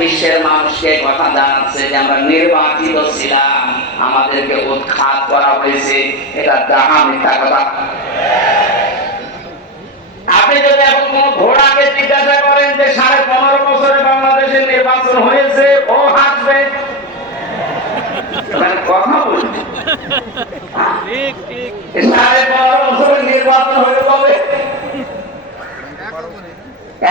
বিশ্বের মানুষকে কথা জানাচ্ছে যে আমরা নির্বাচিত ছিলাম, আমাদেরকে উৎখাত করা হয়েছে। এটা ডাহা মিথ্যা কথা। আপনি যদি এখন কোন ঘোড়াকে জিজ্ঞাসা করেন যে 15.5 বছরে বাংলাদেশে নির্বাচন হয়েছে, ও হাসবে। কথা বলি 15.5 বছরে নির্বাচন হয়ে যাবে।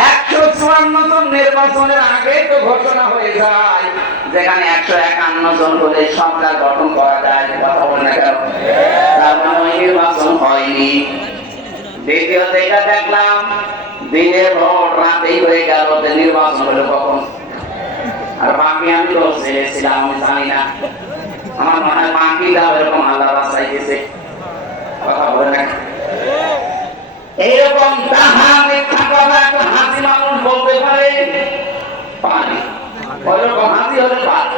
154 জন নির্বাচনের আগে তো ঘোষণা হয়ে যায়, যেখানে 151 জন হলে সরকার গঠন করা যায়। কথা বলে না কেন? তার মানে ওই নির্বাচন হয়নি। দ্বিতীয়ত এটা দেখলাম, দিনের ভোট রাতেই হয়ে গেল, নির্বাচন হলো কখন? আর বাকি আমি তো ছেলেছিলাম, আমি জানি না। আমার মনে হয় বাকিটাও এরকম আল্লাহ রাস্তায় গেছে। কথা বলে না? এইরকম তাহা মিথ্যা কথা একটা হাসি মানুষ বলতে পারে? পারে। ওইরকম হাসি হলে পারে।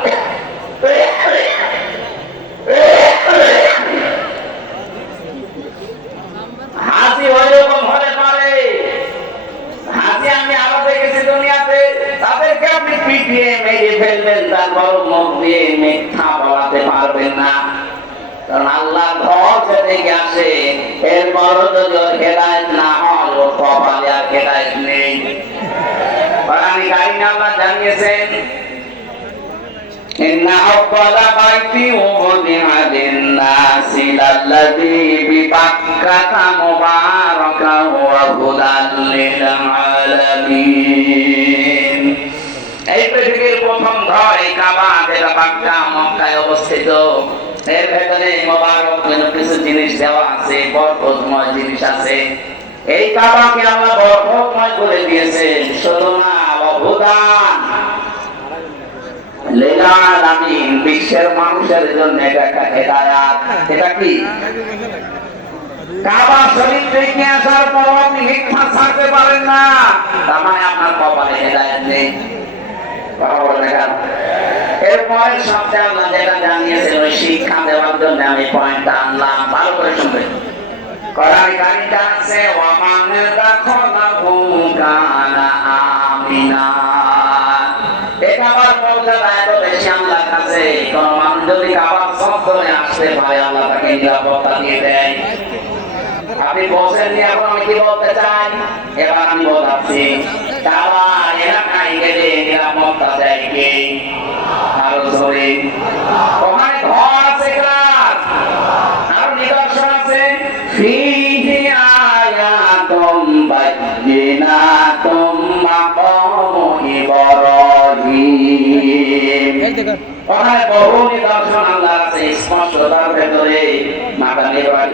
হাসি ওইরকম হলে পারে। হাসি আমি আরো দেখেছি দুনিয়াতে, তাদেরকে আপনি পিটিয়ে মেরে ফেলবেন, তারপর মুখ দিয়ে মিথ্যা বলাতে পারবেন না। কারণ আল্লাহর ঘর যেদিকে আসে, এরপরও যদি ওর হেদায়েত না হয়, ওর কপালে আর হেদায়েত নেই। কোরআনে কারিমে আল্লাহ জানিয়েছেন, ইন্না আওয়ালা বাইতি উযিআ লিন-নাসি লাল্লাযী বিবাক্কাতা মুবারাকান ওয়া হুদাল লিল-আলামিন। এই পৃথিবীর প্রথম ঘর এই কাবা, যেটা মক্কা মক্কায় অবস্থিত। এর ভেতরে মোবারক কিছু জিনিস দেওয়া আছে, বরকতময় জিনিস আছে। এই কাবাকে আল্লাহ বরকতময় করে দিয়েছেন, শুধু না, অবদান লিল আলামিন, বিশ্বের মানুষের জন্য এটা একটা হেদায়াত। এটা কি? কাবা শরীফ থেকে আসার পর আপনি মিথ্যা ছাড়তে পারেন না, তার মানে আপনার কপালে হেদায়াত নেই। এরপরে সবচেয়ে আল্লাহ যেটা জানিয়েছেন, ওই শিক্ষা দেওয়ার জন্য আমি পয়েন্টটা আনলাম, ভালো করে শুনবেন। কোরআনে কারিমে আছে, ওয়া মান দাখালাহু কানা আমিনা। এটা আবার মর্যাদা এত বেশি আল্লাহর কাছে, কোন মানুষ যদি কাবার চত্বরে আসতে পারে, আল্লাহ তাকে নিরাপত্তা দিয়ে দেয়। আপনি বলছেন যে এখন আমি কি বলতে চাই, এবার আমি বলছি, কাবার এলাকায় গেলে নিরাপত্তা দেয় কে? আরো জোরে। ওখানে ঘর আছে, ক্লাস আর নিদর্শন আছে, ফিহি আয়াতুম বায়্যিনাতুম মাকামু ইব্রাহিম। ওখানে বহু নিদর্শন আল্লাহ আছে, স্পষ্টতার ভেতরে মাকাম ইব্রাহিম।